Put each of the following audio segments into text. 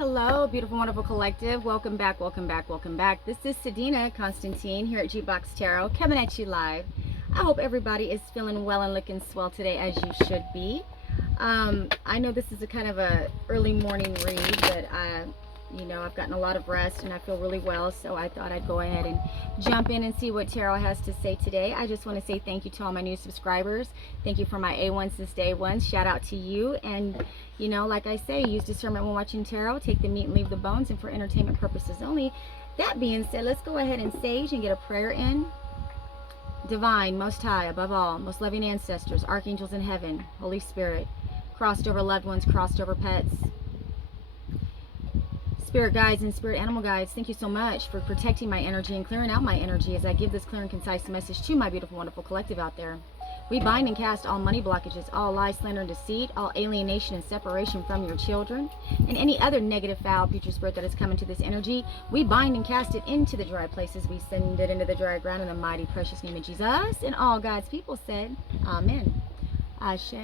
Hello, beautiful, wonderful collective. Welcome back, welcome back, welcome back. This is Sadina Constantine here at Jukebox Tarot, coming at you live. I hope everybody is feeling well and looking swell today, as you should be. I know this is a kind of a early morning read, but I've gotten a lot of rest and I feel really well, so I thought I'd go ahead and jump in and see what tarot has to say today. I just want to say thank you to all my new subscribers. Thank you for my A1 since day one. Shout out to you. And like I say, use discernment when watching tarot. Take the meat and leave the bones, and for entertainment purposes only. That being said, let's go ahead and sage and get a prayer in. Divine, Most High, above all, most loving ancestors, archangels in heaven, Holy Spirit, crossed over loved ones, crossed over pets, spirit guides and spirit animal guides, thank you so much for protecting my energy and clearing out my energy as I give this clear and concise message to my beautiful, wonderful collective out there. We bind and cast all money blockages, all lies, slander, and deceit, all alienation and separation from your children, and any other negative, foul, future spirit that has come into this energy. We bind and cast it into the dry places. We send it into the dry ground in the mighty, precious name of Jesus. And all God's people said, Amen. Ashe,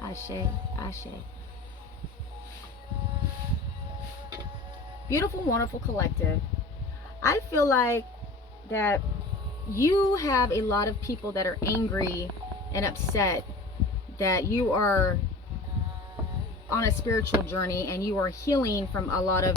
Ashe, Ashe. Beautiful, wonderful collective. I feel like that you have a lot of people that are angry and upset that you are on a spiritual journey and you are healing from a lot of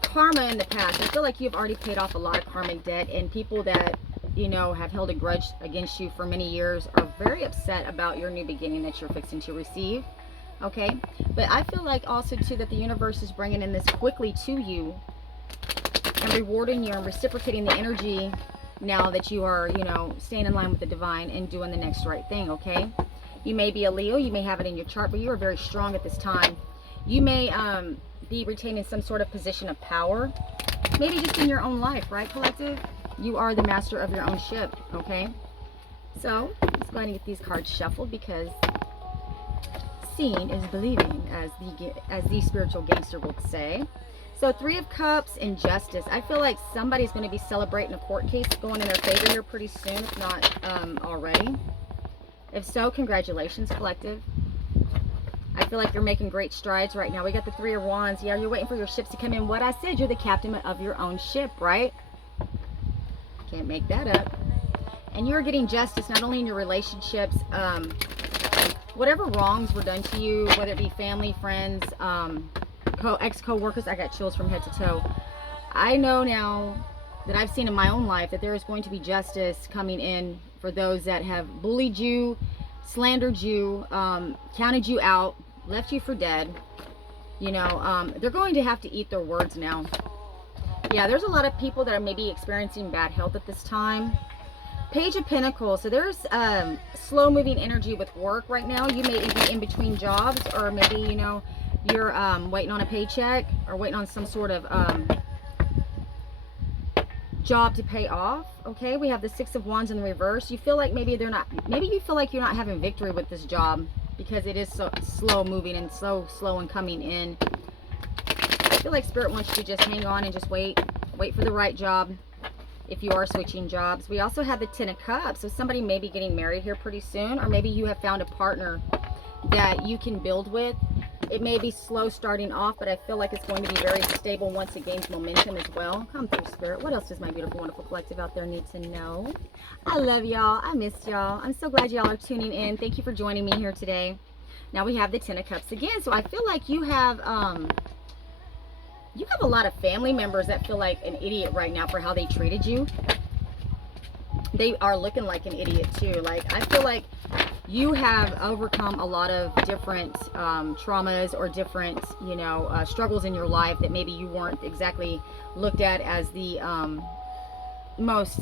karma in the past. I feel like you've already paid off a lot of karmic debt, and people that have held a grudge against you for many years are very upset about your new beginning that you're fixing to receive. Okay, but I feel like also too that the universe is bringing in this quickly to you and rewarding you and reciprocating the energy now that you are staying in line with the divine and doing the next right thing. Okay, you may be a Leo, you may have it in your chart, but you are very strong at this time. You may be retaining some sort of position of power, maybe just in your own life, right, collective? You are the master of your own ship. Okay, so let's go ahead and get these cards shuffled, because seeing is believing, as the spiritual gangster would say. So 3 of Cups and Justice. I feel like somebody's going to be celebrating a court case going in their favor here pretty soon, if not already. If so, congratulations, collective. I feel like you're making great strides right now. We got the 3 of Wands. Yeah, you're waiting for your ships to come in. What I said, you're the captain of your own ship, right? Can't make that up. And you're getting justice not only in your relationships, whatever wrongs were done to you, whether it be family, friends, ex-co-workers. I got chills from head to toe. I know now that I've seen in my own life that there is going to be justice coming in for those that have bullied you, slandered you, counted you out, left you for dead. They're going to have to eat their words now. Yeah, there's a lot of people that are maybe experiencing bad health at this time. Page of Pentacles. So there's slow moving energy with work right now. You may be in between jobs, or maybe you're waiting on a paycheck or waiting on some sort of job to pay off. Okay, we have the 6 of Wands in the reverse. You feel like maybe you feel like you're not having victory with this job because it is so slow moving and so slow and coming in. I feel like Spirit wants you to just hang on and just wait for the right job if you are switching jobs. We also have the 10 of Cups. So somebody may be getting married here pretty soon, or maybe you have found a partner that you can build with. It may be slow starting off, but I feel like it's going to be very stable once it gains momentum as well. Come through, Spirit. What else does my beautiful, wonderful collective out there need to know? I love y'all. I miss y'all. I'm so glad y'all are tuning in. Thank you for joining me here today. Now we have the 10 of Cups again. So I feel like you have a lot of family members that feel like an idiot right now for how they treated you. They are looking like an idiot too. Like, I feel like you have overcome a lot of different traumas or different struggles in your life that maybe you weren't exactly looked at as the most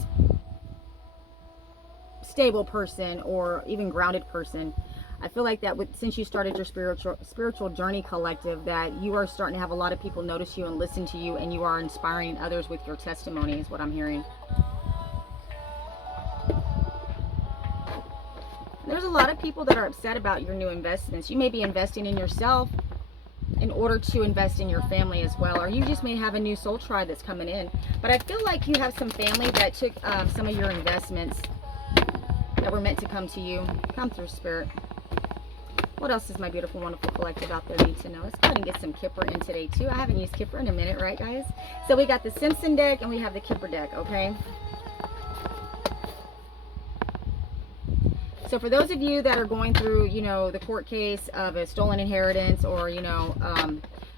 stable person or even grounded person. I feel like that since you started your spiritual journey, collective, that you are starting to have a lot of people notice you and listen to you, and you are inspiring others with your testimony, is what I'm hearing. There's a lot of people that are upset about your new investments. You may be investing in yourself in order to invest in your family as well, or you just may have a new soul tribe that's coming in. But I feel like you have some family that took some of your investments that were meant to come to you. Come through, Spirit. What else is my beautiful, wonderful collective out there need to know? Let's go ahead and get some Kipper in today too. I haven't used Kipper in a minute, right guys? So we got the Simpson deck and we have the Kipper deck, okay? So for those of you that are going through, you know, the court case of a stolen inheritance, or, you know,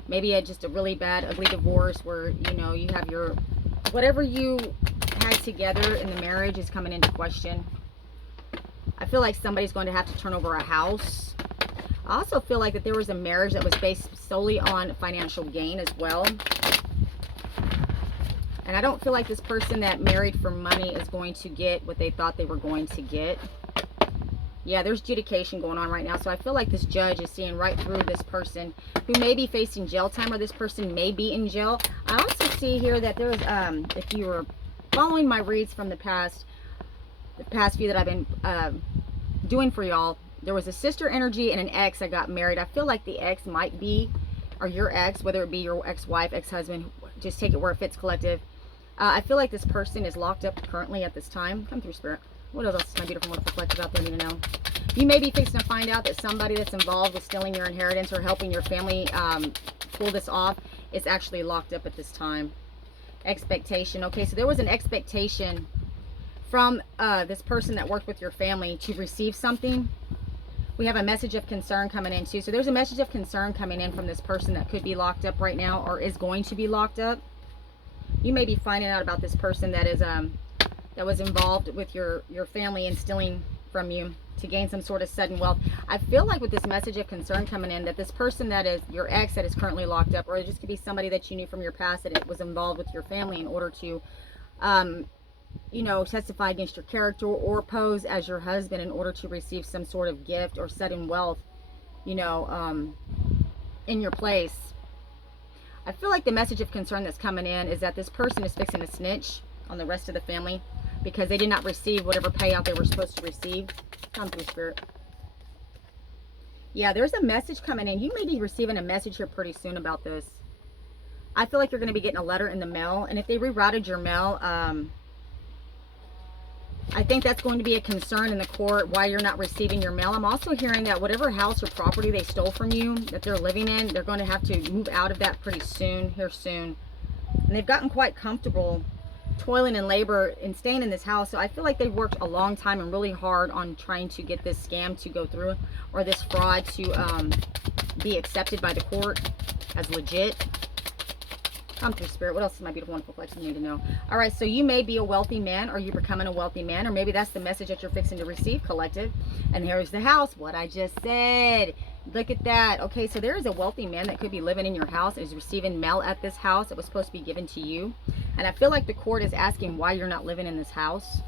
maybe just a really bad, ugly divorce where, you know, you have your, whatever you had together in the marriage is coming into question. I feel like somebody's going to have to turn over a house. I also feel like that there was a marriage that was based solely on financial gain as well. And I don't feel like this person that married for money is going to get what they thought they were going to get. Yeah, there's adjudication going on right now. So I feel like this judge is seeing right through this person who may be facing jail time, or this person may be in jail. I also see here that there's, if you were following my reads from the past few that I've been doing for y'all, there was a sister energy and an ex that got married. I feel like the ex might be, or your ex, whether it be your ex-wife, ex-husband, just take it where it fits, collective. I feel like this person is locked up currently at this time. Come through, Spirit. What else is my beautiful, wonderful collective out there need to know? You may be fixing to find out that somebody that's involved with stealing your inheritance or helping your family pull this off is actually locked up at this time. Expectation. Okay, so there was an expectation from this person that worked with your family to receive something. We have a message of concern coming in too. So there's a message of concern coming in from this person that could be locked up right now, or is going to be locked up. You may be finding out about this person that is that was involved with your family and stealing from you to gain some sort of sudden wealth. I feel like with this message of concern coming in, that this person that is your ex that is currently locked up, or it just could be somebody that you knew from your past that it was involved with your family in order to you know, testify against your character or pose as your husband in order to receive some sort of gift or sudden wealth, you know, in your place. I feel like the message of concern that's coming in is that this person is fixing to snitch on the rest of the family because they did not receive whatever payout they were supposed to receive. Come through, Spirit. Yeah, there's a message coming in. You may be receiving a message here pretty soon about this. I feel like you're going to be getting a letter in the mail, and if they rerouted your mail, I think that's going to be a concern in the court why you're not receiving your mail. I'm also hearing that whatever house or property they stole from you that they're living in, they're going to have to move out of that pretty soon, here soon. And they've gotten quite comfortable toiling in labor and staying in this house. So I feel like they've worked a long time and really hard on trying to get this scam to go through, or this fraud to be accepted by the court as legit. Come through, Spirit. What else is my beautiful, wonderful collection need to know? All right, so you may be a wealthy man, or you're becoming a wealthy man, or maybe that's the message that you're fixing to receive, collective. And here's the house, what I just said. Look at that. Okay, so there is a wealthy man that could be living in your house and is receiving mail at this house that was supposed to be given to you. And I feel like the court is asking why you're not living in this house.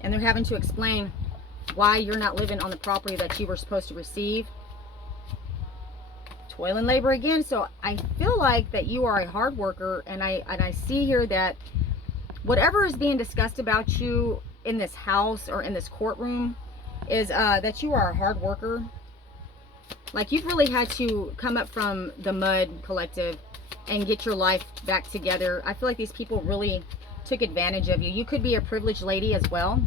And they're having to explain why you're not living on the property that you were supposed to receive. Toil and labor again. So I feel like that you are a hard worker, and I see here that whatever is being discussed about you in this house or in this courtroom is that you are a hard worker. Like you've really had to come up from the mud, collective, and get your life back together. I feel like these people really took advantage of you. You could be a privileged lady as well.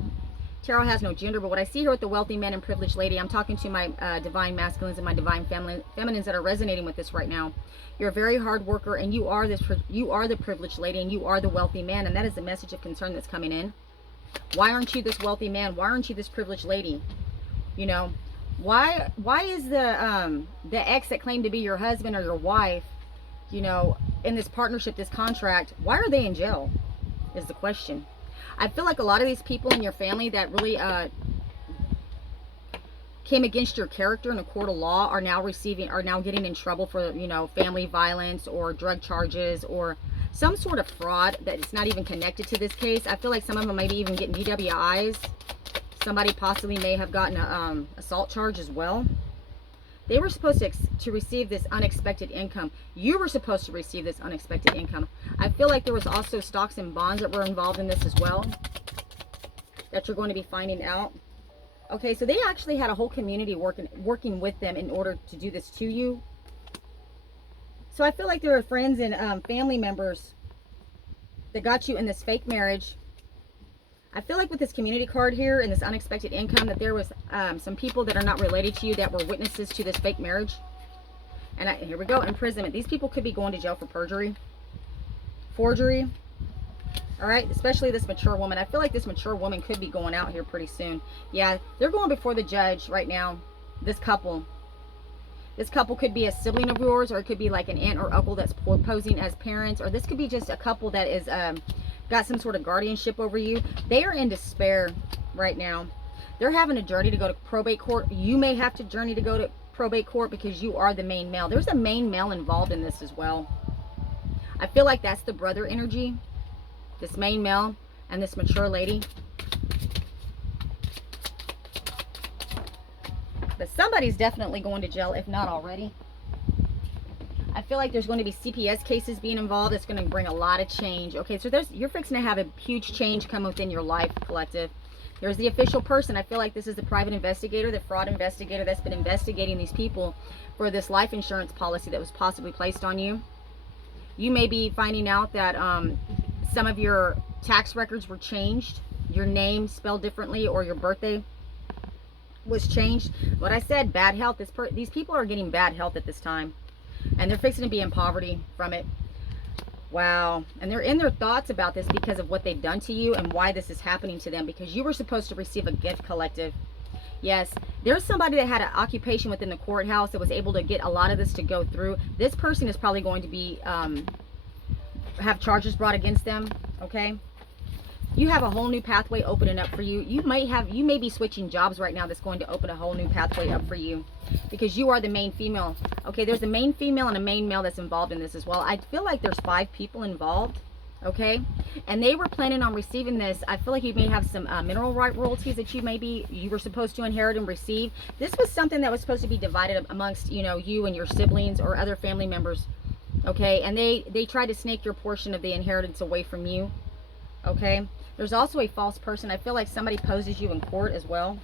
Tarot has no gender, but what I see here with the wealthy man and privileged lady, I'm talking to my divine masculines and my divine feminines that are resonating with this right now. You're a very hard worker, and you are the privileged lady, and you are the wealthy man, and that is the message of concern that's coming in. Why aren't you this wealthy man? Why aren't you this privileged lady? You know, why is the ex that claimed to be your husband or your wife, you know, in this partnership, this contract, why are they in jail is the question. I feel like a lot of these people in your family that really came against your character in a court of law are now getting in trouble for, you know, family violence or drug charges or some sort of fraud that is not even connected to this case. I feel like some of them may be even getting DWIs. Somebody possibly may have gotten a assault charge as well. They were supposed to receive this unexpected income. You were supposed to receive this unexpected income. I feel like there was also stocks and bonds that were involved in this as well that you're going to be finding out. Okay, so they actually had a whole community working with them in order to do this to you. So I feel like there are friends and family members that got you in this fake marriage I feel like with this community card here and this unexpected income, that there was some people that are not related to you that were witnesses to this fake marriage. And here we go, imprisonment. These people could be going to jail for perjury, forgery. All right, especially this mature woman. I feel like this mature woman could be going out here pretty soon. Yeah, they're going before the judge right now. This couple. This couple could be a sibling of yours, or it could be like an aunt or uncle that's posing as parents, or this could be just a couple that is got some sort of guardianship over you. They are in despair right now. They're having a journey to go to probate court. You may have to journey to go to probate court because you are the main male. There's a main male involved in this as well. I feel like that's the brother energy. This main male and this mature lady. But somebody's definitely going to jail, if not already. I feel like there's going to be CPS cases being involved. It's going to bring a lot of change. Okay, so you're fixing to have a huge change come within your life, collective. There's the official person. I feel like this is the private investigator, the fraud investigator that's been investigating these people for this life insurance policy that was possibly placed on you. You may be finding out that some of your tax records were changed, your name spelled differently, or your birthday was changed. What I said, bad health. These people are getting bad health at this time, and they're fixing to be in poverty from it. Wow. And they're in their thoughts about this because of what they've done to you and why this is happening to them, because you were supposed to receive a gift, collective. Yes, there's somebody that had an occupation within the courthouse that was able to get a lot of this to go through. This person is probably going to be have charges brought against them. Okay, you have a whole new pathway opening up for you. You may be switching jobs right now. That's going to open a whole new pathway up for you, because you are the main female. Okay, there's a main female and a main male that's involved in this as well. I feel like there's 5 people involved. Okay, and they were planning on receiving this. I feel like you may have some mineral right royalties that you were supposed to inherit and receive. This was something that was supposed to be divided amongst, you know, you and your siblings or other family members. Okay, and they tried to snake your portion of the inheritance away from you. Okay, there's also a false person. I feel like somebody poses you in court as well,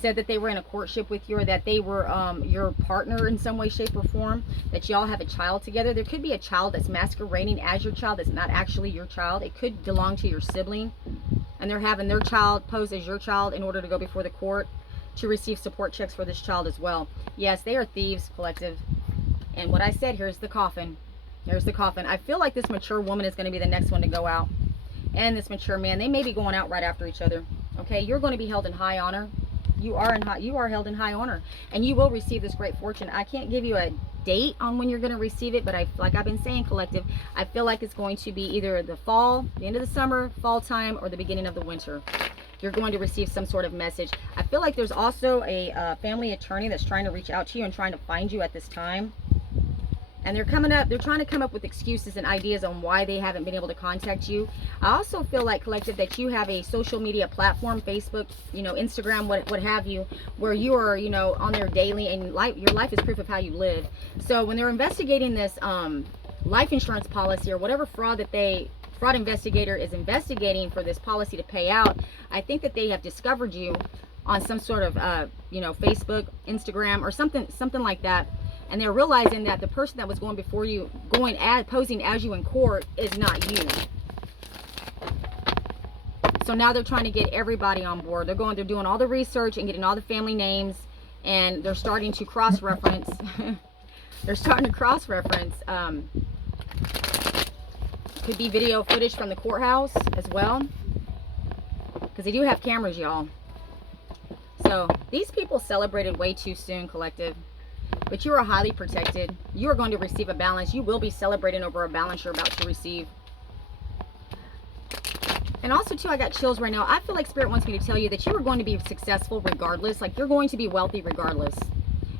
said that they were in a courtship with you, or that they were your partner in some way, shape, or form, that y'all have a child together. There could be a child that's masquerading as your child that's not actually your child. It could belong to your sibling, and they're having their child pose as your child in order to go before the court to receive support checks for this child as well. Yes, they are thieves, collective. And what I said, here's the coffin. Here's the coffin. I feel like this mature woman is going to be the next one to go out, and this mature man. They may be going out right after each other. Okay, you're going to be held in high honor. You are held in high honor, and you will receive this great fortune. I can't give you a date on when you're going to receive it, but like I've been saying, collective, I feel like it's going to be either the fall, the end of the summer, fall time, or the beginning of the winter. You're going to receive some sort of message. I feel like there's also a family attorney that's trying to reach out to you and trying to find you at this time. And they're trying to come up with excuses and ideas on why they haven't been able to contact you. I also feel like, collective, that you have a social media platform, Facebook, you know, Instagram, what have you, where you are, you know, on there daily, and your life is proof of how you live. So when they're investigating this life insurance policy, or whatever fraud investigator is investigating for this policy to pay out, I think that they have discovered you on some sort of you know, Facebook, Instagram, or something like that. And they're realizing that the person that was going before you, posing as you in court, is not you. So now they're trying to get everybody on board. They're doing all the research and getting all the family names, and they're starting to cross-reference. They're starting to cross-reference. Could be video footage from the courthouse as well, because they do have cameras, y'all. So these people celebrated way too soon, collective. But you are highly protected. You are going to receive a balance. You will be celebrating over a balance you're about to receive. And also, too, I got chills right now. I feel like Spirit wants me to tell you that you are going to be successful regardless. Like, you're going to be wealthy regardless.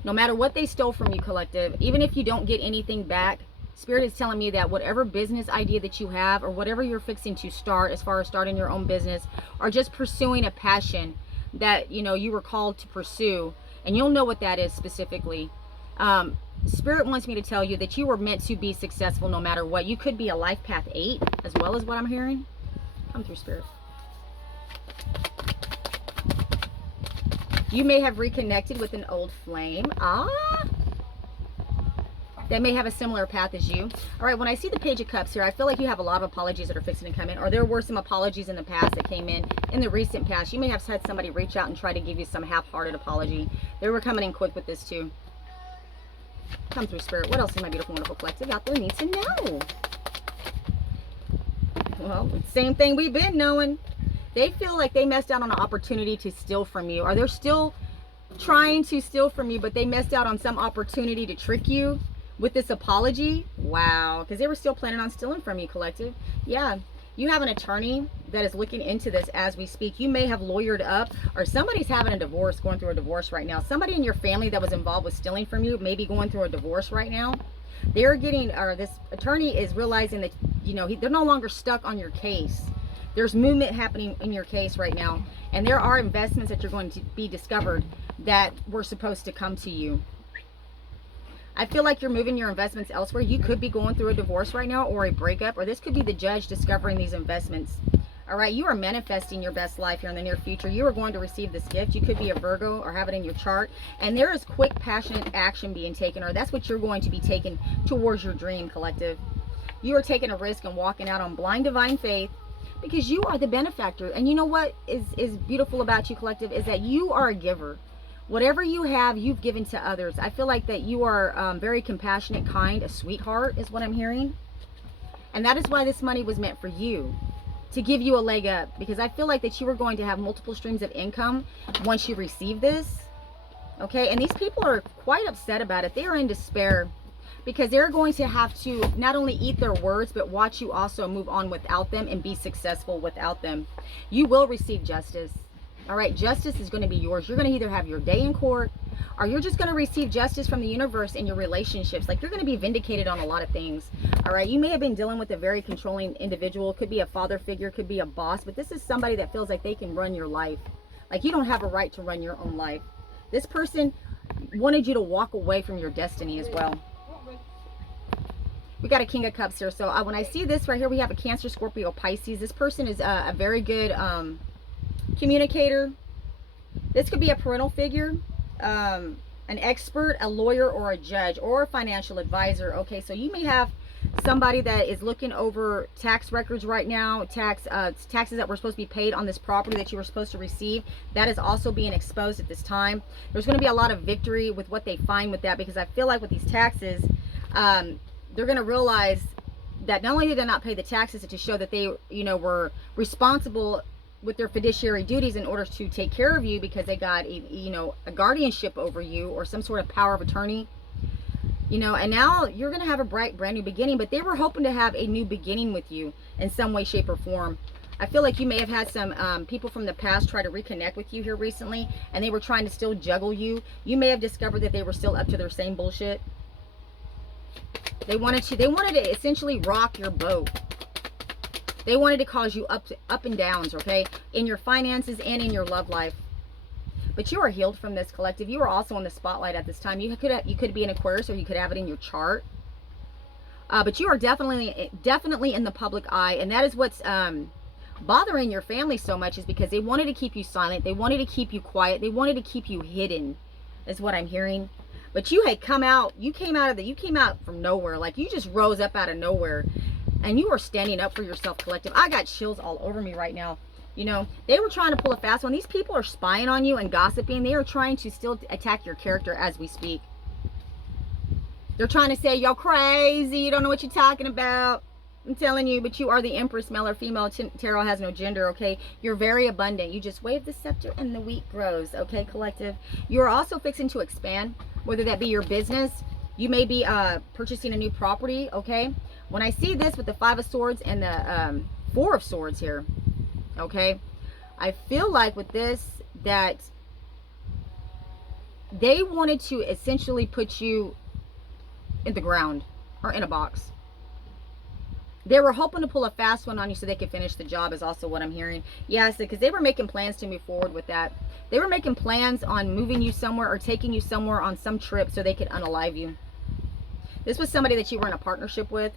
No matter what they stole from you, collective, even if you don't get anything back, Spirit is telling me that whatever business idea that you have, or whatever you're fixing to start, as far as starting your own business, or just pursuing a passion that, you know, you were called to pursue, and you'll know what that is specifically. Spirit wants me to tell you that you were meant to be successful no matter what. You could be a life path 8 as well, as what I'm hearing. Come through, Spirit. You may have reconnected with an old flame. that may have a similar path as you. All right, when I see the Page of Cups here, I feel like you have a lot of apologies that are fixing to come in, or there were some apologies in the past that came in the recent past. You may have had somebody reach out and try to give you some half-hearted apology. They were coming in quick with this too. Come through, Spirit. What else is my beautiful, wonderful collective out there needs to know? Well, same thing we've been knowing. They feel like they missed out on an opportunity to steal from you, or they're still trying to steal from you, but they missed out on some opportunity to trick you with this apology. Wow, because they were still planning on stealing from you, collective. Yeah, you have an attorney that is looking into this as we speak. You may have lawyered up, or somebody's having a divorce, going through a divorce right now. Somebody in your family that was involved with stealing from you may be going through a divorce right now. They're getting, or this attorney is realizing that, you know, they're no longer stuck on your case. There's movement happening in your case right now, and there are investments that you're going to be discovered that were supposed to come to you. I feel like you're moving your investments elsewhere. You could be going through a divorce right now, or a breakup, or this could be the judge discovering these investments. All right, you are manifesting your best life here in the near future. You are going to receive this gift. You could be a Virgo or have it in your chart, and there is quick, passionate action being taken, or that's what you're going to be taking towards your dream, collective. You are taking a risk and walking out on blind divine faith, because you are the benefactor. And you know what is beautiful about you, collective, is that you are a giver. Whatever you have, you've given to others. I feel like that you are very compassionate, kind, a sweetheart is what I'm hearing. And that is why this money was meant for you, to give you a leg up, because I feel like that you were going to have multiple streams of income once you receive this. Okay, and these people are quite upset about it. They are in despair, because they're going to have to not only eat their words, but watch you also move on without them and be successful without them. You will receive justice. All right, justice is going to be yours. You're going to either have your day in court, or you're just going to receive justice from the universe in your relationships. Like, you're going to be vindicated on a lot of things. All right, you may have been dealing with a very controlling individual. Could be a father figure, could be a boss, but this is somebody that feels like they can run your life. Like, you don't have a right to run your own life. This person wanted you to walk away from your destiny as well. We got a King of Cups here. So when I see this right here, we have a Cancer, Scorpio, Pisces. This person is a very good communicator. This could be a parental figure, an expert, a lawyer, or a judge, or a financial advisor. Okay, so you may have somebody that is looking over tax records right now, taxes that were supposed to be paid on this property that you were supposed to receive. That is also being exposed at this time. There's going to be a lot of victory with what they find with that, because I feel like with these taxes, they're going to realize that not only did they not pay the taxes to show that they, you know, were responsible with their fiduciary duties in order to take care of you, because they got a guardianship over you, or some sort of power of attorney, you know, and now you're going to have a bright brand new beginning. But they were hoping to have a new beginning with you in some way, shape, or form. I feel like you may have had some people from the past try to reconnect with you here recently, and they were trying to still juggle you. You may have discovered that they were still up to their same bullshit. They wanted to essentially rock your boat. They wanted to cause you up and downs, okay, in your finances and in your love life. But you are healed from this, collective. You are also in the spotlight at this time. You could be an Aquarius, or you could have it in your chart. But you are definitely in the public eye, and that is what's bothering your family so much, is because they wanted to keep you silent. They wanted to keep you quiet. They wanted to keep you hidden, is what I'm hearing. But you had come out. You came out from nowhere. Like, you just rose up out of nowhere. And you are standing up for yourself, collective. I got chills all over me right now. You know, they were trying to pull a fast one. These people are spying on you and gossiping. They are trying to still attack your character as we speak. They're trying to say, you're crazy. You don't know what you're talking about. I'm telling you, but you are the Empress, male or female. Tarot has no gender, okay? You're very abundant. You just wave the scepter and the wheat grows, okay, collective? You're also fixing to expand, whether that be your business. You may be purchasing a new property, okay? When I see this with the Five of Swords and the Four of Swords here, okay, I feel like with this that they wanted to essentially put you in the ground or in a box. They were hoping to pull a fast one on you so they could finish the job, is also what I'm hearing. Yes, because they were making plans to move forward with that. They were making plans on moving you somewhere or taking you somewhere on some trip so they could unalive you. This was somebody that you were in a partnership with.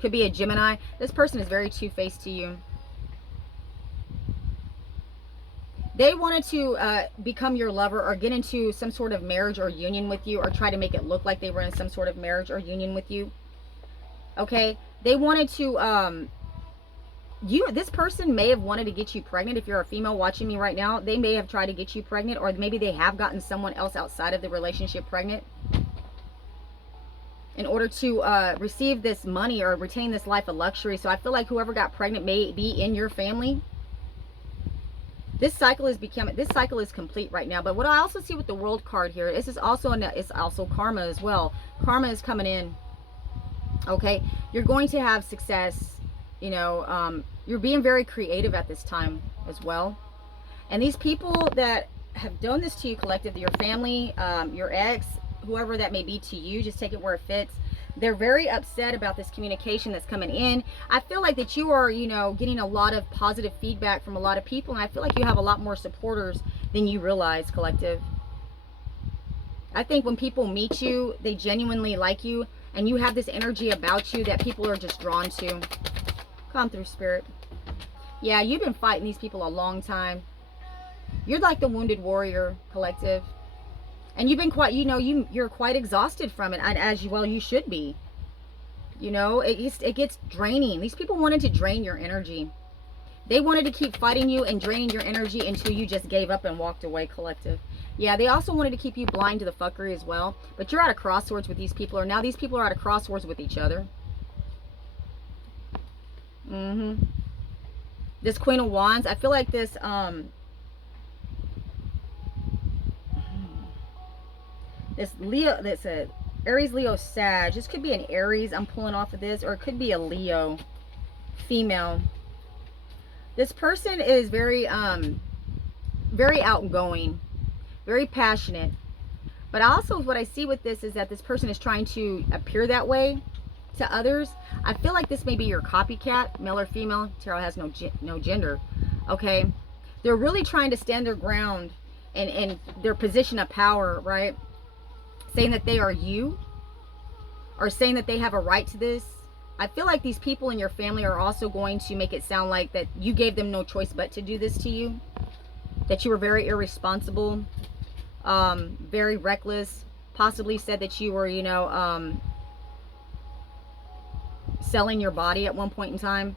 Could be a Gemini. This person is very two-faced to you. They wanted to become your lover or get into some sort of marriage or union with you, or try to make it look like they were in some sort of marriage or union with you. Okay? They wanted to this person may have wanted to get you pregnant. If you're a female watching me right now, they may have tried to get you pregnant, or maybe they have gotten someone else outside of the relationship pregnant in order to receive this money or retain this life of luxury. So I feel like whoever got pregnant may be in your family. This cycle is complete right now. But what I also see with the World card here, this is also it's also karma as well. Karma is coming in. Okay, you're going to have success. You know, you're being very creative at this time as well. And these people that have done this to you, collective, your family, your ex, whoever that may be to you, just take it where it fits. They're very upset about this communication that's coming in. I feel like that you are, you know, getting a lot of positive feedback from a lot of people, and I feel like you have a lot more supporters than you realize, collective. I think when people meet you, they genuinely like you, and you have this energy about you that people are just drawn to. Come through, Spirit. Yeah, you've been fighting these people a long time. You're like the wounded warrior, collective. And you've been quite, you know, you're quite exhausted from it, as well you should be. You know, it gets draining. These people wanted to drain your energy. They wanted to keep fighting you and draining your energy until you just gave up and walked away, collective. Yeah, they also wanted to keep you blind to the fuckery as well. But you're at a crossroads with these people, or now these people are at a crossroads with each other. This Queen of Wands, I feel like this, this Leo, that's a Aries, Leo, Sag. This could be an Aries I'm pulling off of this, or it could be a Leo female. This person is very very outgoing, very passionate. But also what I see with this is that this person is trying to appear that way to others. I feel like this may be your copycat, male or female. Tarot has no gender. Okay, they're really trying to stand their ground and their position of power, right? Saying that they are you, or saying that they have a right to this. I feel like these people in your family are also going to make it sound like that you gave them no choice but to do this to you, that you were very irresponsible, very reckless, possibly said that you were, you know, selling your body at one point in time,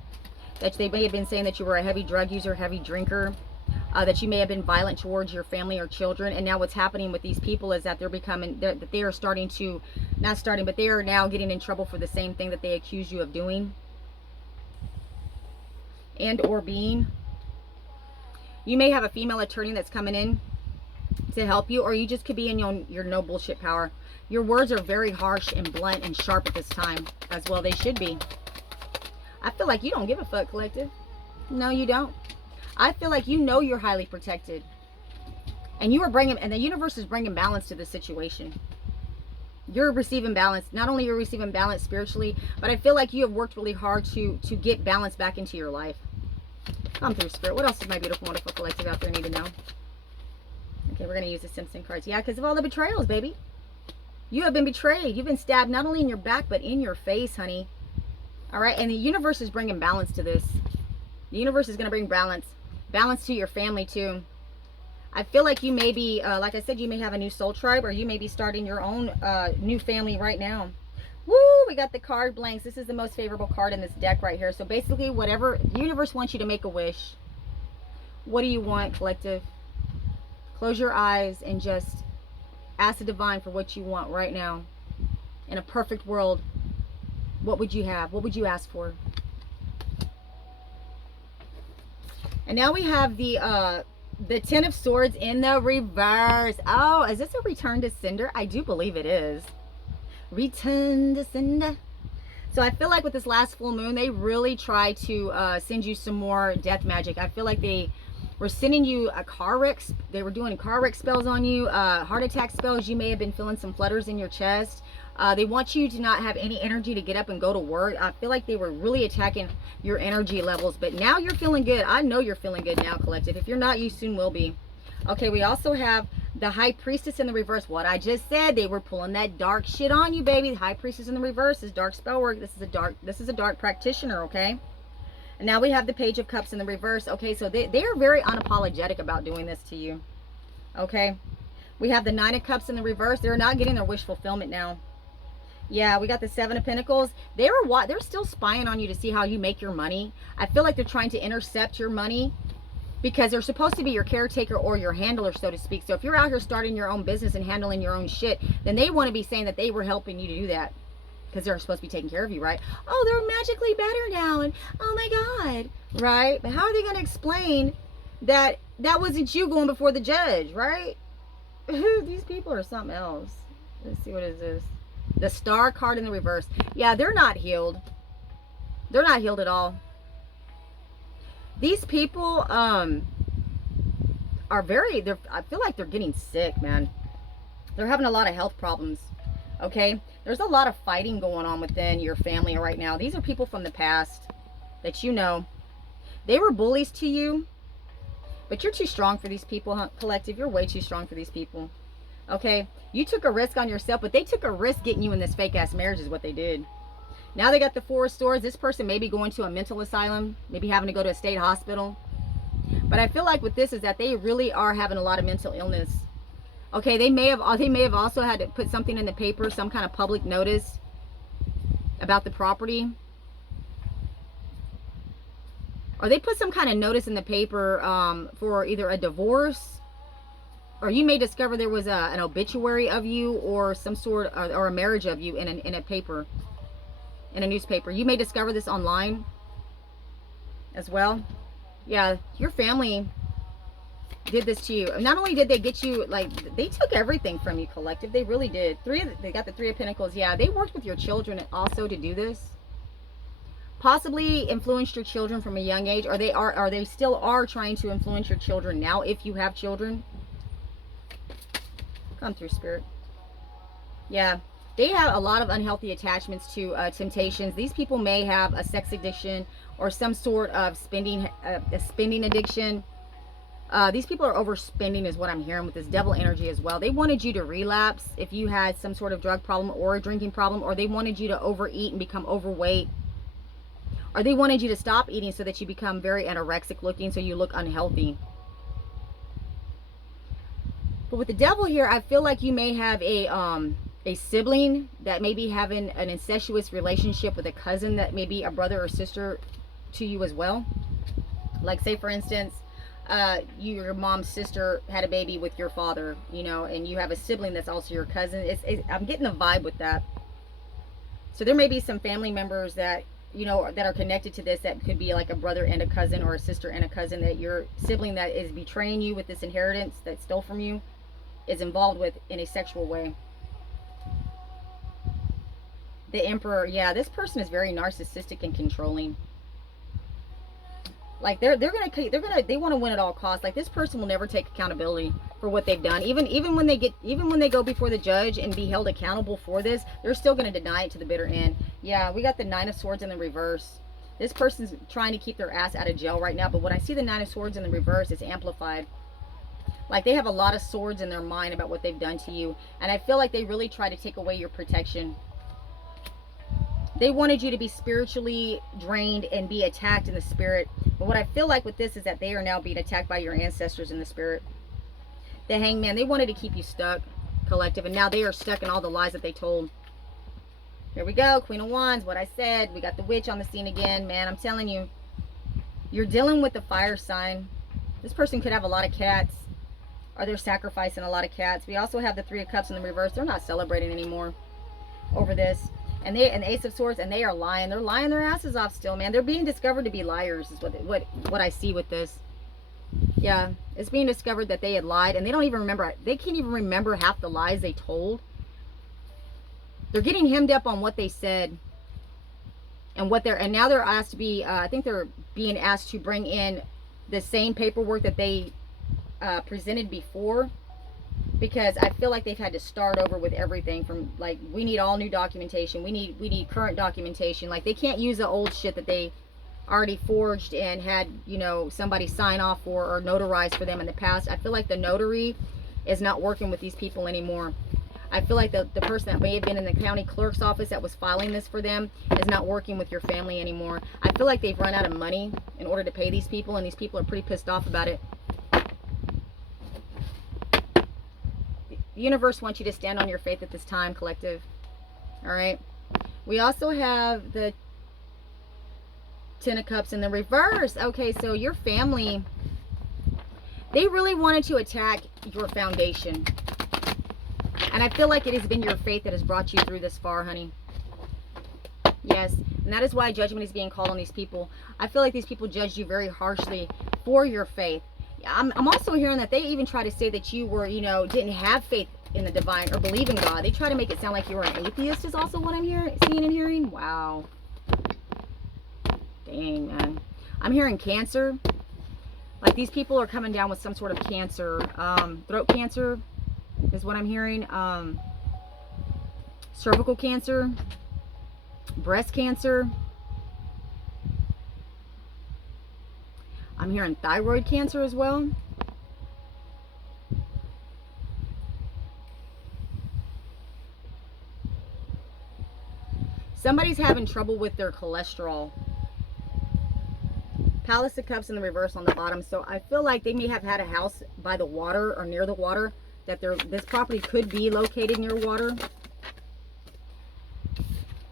that they may have been saying that you were a heavy drug user, heavy drinker, that you may have been violent towards your family or children. And now what's happening with these people is that they're becoming, that they are starting to, not starting, but they are now getting in trouble for the same thing that they accused you of doing and or being. You may have a female attorney that's coming in to help you, or you just could be in your no bullshit power. Your words are very harsh and blunt and sharp at this time, as well they should be. I feel like you don't give a fuck, collective. No, you don't. I feel like you know you're highly protected, and you are bringing, and the universe is bringing balance to the situation. You're receiving balance. Not only you're receiving balance spiritually, but I feel like you have worked really hard to get balance back into your life. Come through, Spirit. What else does my beautiful, wonderful collective out there need to know? Okay, we're going to use the Simpson cards. Yeah, because of all the betrayals, baby. You have been betrayed. You've been stabbed not only in your back, but in your face, honey. All right, and the universe is bringing balance to this. The universe is going to bring balance. Balance to your family, too. I feel like you may be, like I said, you may have a new soul tribe, or you may be starting your own new family right now. Woo, we got the card blanks. This is the most favorable card in this deck right here. So basically, whatever, the universe wants you to make a wish. What do you want, collective? Close your eyes and just ask the divine for what you want right now. In a perfect world, what would you have? What would you ask for? And now we have the Ten of Swords in the reverse. Oh, is this a return to sender? I do believe it is. Return to sender. So I feel like with this last full moon, they really tried to send you some more death magic. I feel like they were sending you a car wreck. They were doing car wreck spells on you, heart attack spells. You may have been feeling some flutters in your chest. They want you to not have any energy to get up and go to work. I feel like they were really attacking your energy levels, but now you're feeling good. I know you're feeling good now, collective. If you're not, you soon will be. Okay, we also have the High Priestess in the reverse. What I just said, they were pulling that dark shit on you, baby. The High Priestess in the reverse is dark spell work. This is a dark practitioner, okay? And now we have the Page of Cups in the reverse. Okay, so they are very unapologetic about doing this to you. Okay, we have the Nine of Cups in the reverse. They're not getting their wish fulfillment now. Yeah, we got the Seven of Pentacles. They're still spying on you to see how you make your money. I feel like they're trying to intercept your money because they're supposed to be your caretaker or your handler, so to speak. So if you're out here starting your own business and handling your own shit, then they want to be saying that they were helping you to do that because they're supposed to be taking care of you, right? Oh, they're magically better now, and oh my God, right? But how are they going to explain that that wasn't you going before the judge, right? These people are something else. Let's see, what is this? The Star card in the reverse. Yeah, they're not healed. They're not healed at all. These people are I feel like they're getting sick, man. They're having a lot of health problems. Okay? There's a lot of fighting going on within your family right now. These are people from the past that you know. They were bullies to you, but you're too strong for these people, huh? Collective, you're way too strong for these people. Okay? You took a risk on yourself, but they took a risk getting you in this fake-ass marriage is what they did. Now they got the Four of Swords. This person may be going to a mental asylum, maybe having to go to a state hospital. But I feel like with this is that they really are having a lot of mental illness. Okay, they may have also had to put something in the paper, some kind of public notice about the property. Or they put some kind of notice in the paper for either a divorce, or you may discover there was an obituary of you, or some sort, or a marriage of you in a paper, in a newspaper. You may discover this online as well. Yeah, your family did this to you. Not only did they get you, like, they took everything from you, collective. They really did. They got the Three of Pentacles. Yeah, they worked with your children also to do this. Possibly influenced your children from a young age, or they still are trying to influence your children now if you have children. Come through, Spirit. Yeah, they have a lot of unhealthy attachments to temptations. These people may have a sex addiction or some sort of a spending addiction. These people are overspending is what I'm hearing with this devil energy as well. They wanted you to relapse if you had some sort of drug problem or a drinking problem, or they wanted you to overeat and become overweight, or they wanted you to stop eating so that you become very anorexic looking, so you look unhealthy. But with the devil here, I feel like you may have a sibling that may be having an incestuous relationship with a cousin that may be a brother or sister to you as well. Like, say for instance, your mom's sister had a baby with your father, you know, and you have a sibling that's also your cousin. I'm getting a vibe with that. So there may be some family members that, you know, that are connected to this, that could be like a brother and a cousin, or a sister and a cousin, that your sibling that is betraying you with this inheritance that stole from you is involved with in a sexual way. The Emperor. Yeah, this person is very narcissistic and controlling. Like they want to win at all costs. Like, this person will never take accountability for what they've done. Even when they go before the judge and be held accountable for this, they're still going to deny it to the bitter end. Yeah, we got the Nine of Swords in the reverse. This person's trying to keep their ass out of jail right now, but when I see the Nine of Swords in the reverse, it's amplified. Like, they have a lot of swords in their mind about what they've done to you, and I feel like they really try to take away your protection. They wanted you to be spiritually drained and be attacked in the spirit. But what I feel like with this is that they are now being attacked by your ancestors in the spirit. The Hangman, they wanted to keep you stuck, collective, and now they are stuck in all the lies that they told. Here we go, Queen of Wands, what I said. We got the Witch on the scene again. Man, I'm telling you, you're dealing with the fire sign. This person could have a lot of cats, or they're sacrificing a lot of cats. We also have the Three of Cups in the reverse. They're not celebrating anymore over this. And the Ace of Swords, and they are lying. They're lying their asses off still, man. They're being discovered to be liars is what I see with this. Yeah, it's being discovered that they had lied, and they don't even remember. They can't even remember half the lies they told. They're getting hemmed up on what they said, and now they're asked to be. I think they're being asked to bring in the same paperwork that they presented before. Because I feel like they've had to start over with everything from, like, we need all new documentation. We need current documentation. Like, they can't use the old shit that they already forged and had, you know, somebody sign off for or notarize for them in the past. I feel like the notary is not working with these people anymore. I feel like the person that may have been in the county clerk's office that was filing this for them is not working with your family anymore. I feel like they've run out of money in order to pay these people, and these people are pretty pissed off about it. The universe wants you to stand on your faith at this time, collective. All right. We also have the Ten of Cups in the reverse. Okay, so your family, they really wanted to attack your foundation. And I feel like it has been your faith that has brought you through this far, honey. Yes, and that is why judgment is being called on these people. I feel like these people judged you very harshly for your faith. I'm also hearing that they even try to say that you were, you know, didn't have faith in the divine or believe in God. They try to make it sound like you were an atheist is also what I'm seeing and hearing. Wow. Dang, man. I'm hearing cancer. Like these people are coming down with some sort of cancer. Throat cancer is what I'm hearing. Cervical cancer. Breast cancer. I'm hearing thyroid cancer as well. Somebody's having trouble with their cholesterol. Palace of Cups in the reverse on the bottom. So I feel like they may have had a house by the water or near the water. That this property could be located near water.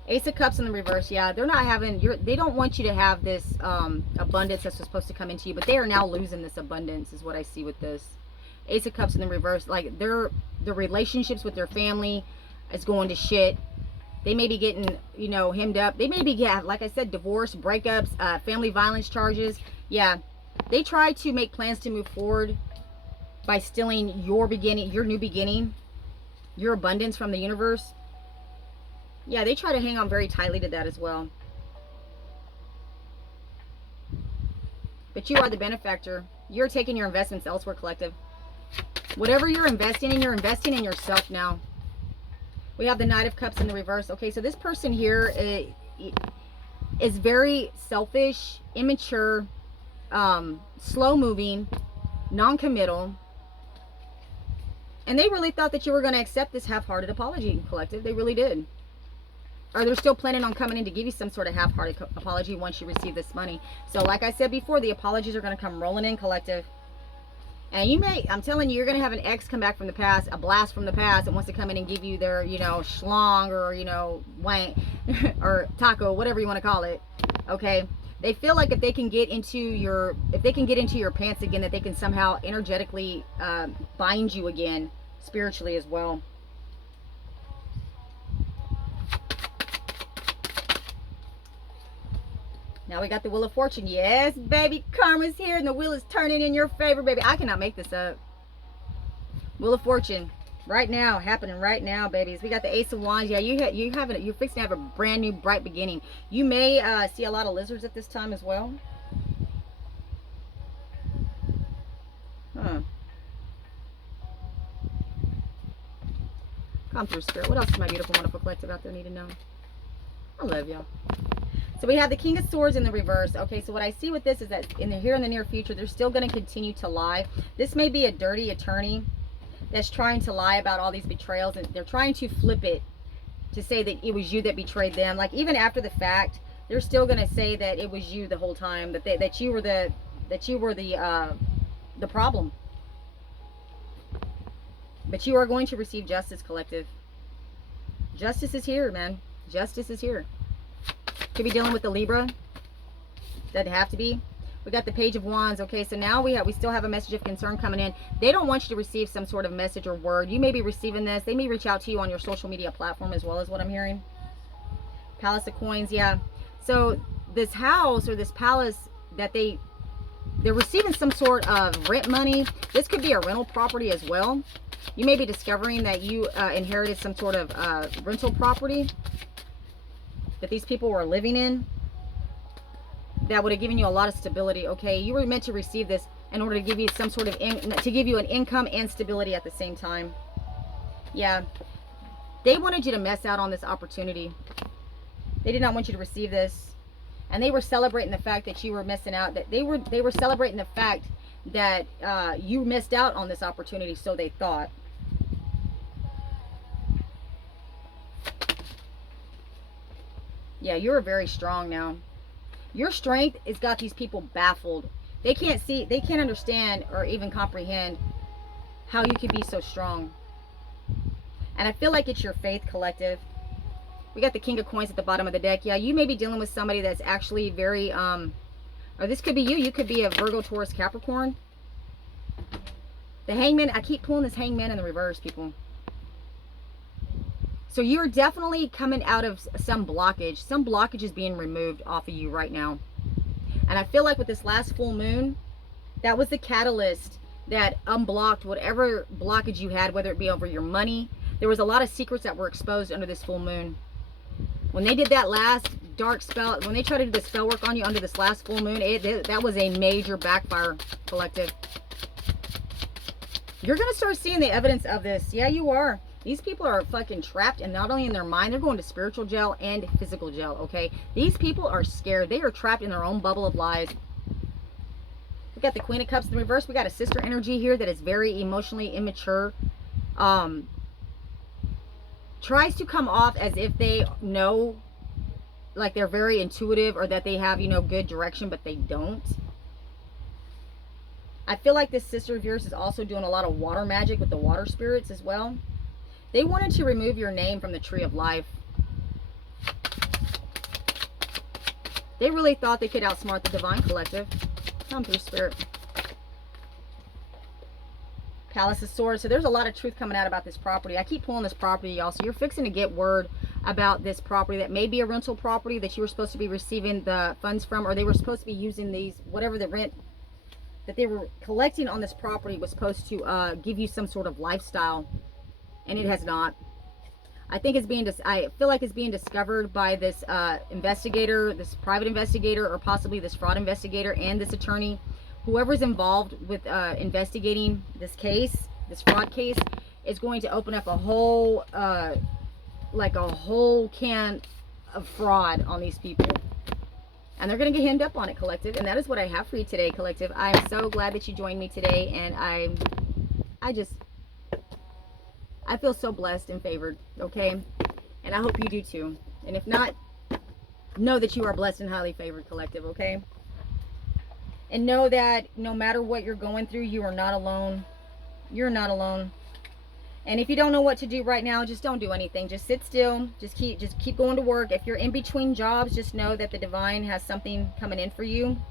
Ace of Cups in the reverse. Yeah, they're not having, they don't want you to have this abundance that's supposed to come into you, but they are now losing this abundance is what I see with this. Ace of Cups in the reverse. Like their relationships with their family is going to shit. They may be getting, you know, hemmed up. They may be, yeah, like I said, divorce, breakups, family violence charges. Yeah, they try to make plans to move forward by stealing your beginning, your new beginning, your abundance from the universe. Yeah, they try to hang on very tightly to that as well. But you are the benefactor. You're taking your investments elsewhere, collective. Whatever you're investing in yourself now. We have the Knight of Cups in the reverse. Okay, so this person here is very selfish, immature, slow-moving, non-committal. And they really thought that you were going to accept this half-hearted apology, collective. They really did. Or they're still planning on coming in to give you some sort of half-hearted apology once you receive this money. So like I said before, the apologies are going to come rolling in, collective. And you may, I'm telling you, you're going to have an ex come back from the past, a blast from the past, and wants to come in and give you their, you know, schlong or, you know, wank or taco, whatever you want to call it. Okay. They feel like if they can get into your pants again, that they can somehow energetically bind you again spiritually as well. Now we got the Wheel of Fortune. Yes, baby, karma's here and the wheel is turning in your favor, baby. I cannot make this up. Wheel of Fortune, right now, happening right now, babies. We got the Ace of Wands. Yeah, you're fixing to have a brand new bright beginning. You may see a lot of lizards at this time as well. Huh. Come through, Spirit. What else does my beautiful, wonderful collective out there need to know? I love y'all. So we have the King of Swords in the reverse. Okay, so what I see with this is that here in the near future, they're still going to continue to lie. This may be a dirty attorney that's trying to lie about all these betrayals, and they're trying to flip it to say that it was you that betrayed them. Like even after the fact, they're still going to say that it was you the whole time, that you were the problem. But you are going to receive justice, collective. Justice is here, man. Justice is here. Could be dealing with the Libra. Doesn't have to be. We got the Page of Wands. Okay, so now we still have a message of concern coming in. They don't want you to receive some sort of message or word. You may be receiving this. They may reach out to you on your social media platform as well, as what I'm hearing. Palace of Coins, yeah. So this house or this palace that they're receiving some sort of rent money. This could be a rental property as well. You may be discovering that you inherited some sort of rental property that these people were living in that would have given you a lot of stability. Okay, you were meant to receive this in order to give you some sort of to give you an income and stability at the same time. Yeah, they wanted you to miss out on this opportunity. They did not want you to receive this, and they were celebrating the fact that you were missing out. That they were celebrating the fact that you missed out on this opportunity. So they thought. Yeah, you're very strong now. Your strength has got these people baffled. They can't see, they can't understand or even comprehend how you could be so strong. And I feel like it's your faith, collective. We got the King of Coins at the bottom of the deck. Yeah, you may be dealing with somebody that's actually very, or this could be you. You could be a Virgo, Taurus, Capricorn. The Hangman, I keep pulling this Hangman in the reverse, people. So you're definitely coming out of some blockage. Some blockage is being removed off of you right now. And I feel like with this last full moon, that was the catalyst that unblocked whatever blockage you had, whether it be over your money. There was a lot of secrets that were exposed under this full moon. When they did that last dark spell, when they tried to do the spell work on you under this last full moon, that was a major backfire, collective. You're going to start seeing the evidence of this. Yeah, you are. These people are fucking trapped, and not only in their mind, they're going to spiritual jail and physical jail, okay? These people are scared. They are trapped in their own bubble of lies. We got the Queen of Cups in the reverse. We got a sister energy here that is very emotionally immature. Tries to come off as if they know, like they're very intuitive, or that they have, you know, good direction, but they don't. I feel like this sister of yours is also doing a lot of water magic with the water spirits as well. They wanted to remove your name from the tree of life. They really thought they could outsmart the divine, collective. Come through, spirit. Palace of Swords. So there's a lot of truth coming out about this property. I keep pulling this property, y'all. So you're fixing to get word about this property that may be a rental property that you were supposed to be receiving the funds from, or they were supposed to be using these, whatever the rent that they were collecting on this property was supposed to give you some sort of lifestyle, and it has not. I think it's being, I feel like it's being discovered by this investigator, this private investigator, or possibly this fraud investigator and this attorney. Whoever's involved with investigating this case, this fraud case, is going to open up a whole, like a whole can of fraud on these people. And they're going to get hemmed up on it, collective. And that is what I have for you today, collective. I'm so glad that you joined me today. And I feel so blessed and favored, okay? And I hope you do too. And if not, know that you are blessed and highly favored, collective, okay? And know that no matter what you're going through, you are not alone. You're not alone. And if you don't know what to do right now, just don't do anything. Just sit still. Just keep going to work. If you're in between jobs, just know that the divine has something coming in for you.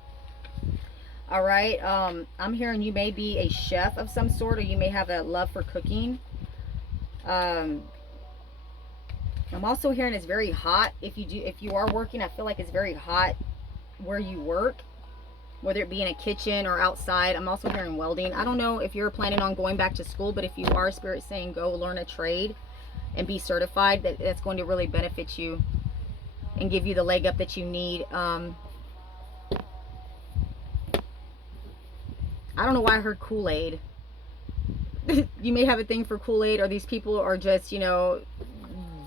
All right. I'm hearing you may be a chef of some sort, or you may have a love for cooking. I'm also hearing it's very hot. If you are working, I feel like it's very hot where you work, whether it be in a kitchen or outside. I'm also hearing welding. I don't know if you're planning on going back to school, but if you are, Spirit saying go learn a trade and be certified, that's going to really benefit you and give you the leg up that you need. I don't know why I heard Kool-Aid. You may have a thing for Kool-Aid, or these people are just, you know,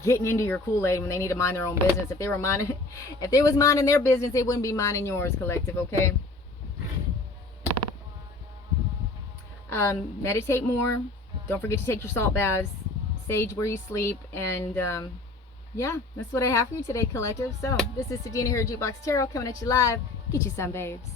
getting into your Kool-Aid when they need to mind their own business. If they were minding, if they was minding their business, they wouldn't be minding yours, collective, okay? Meditate more. Don't forget to take your salt baths. Sage where you sleep. And yeah, that's what I have for you today, collective. So this is Sadina here at Jukebox Tarot, coming at you live. Get you some, babes.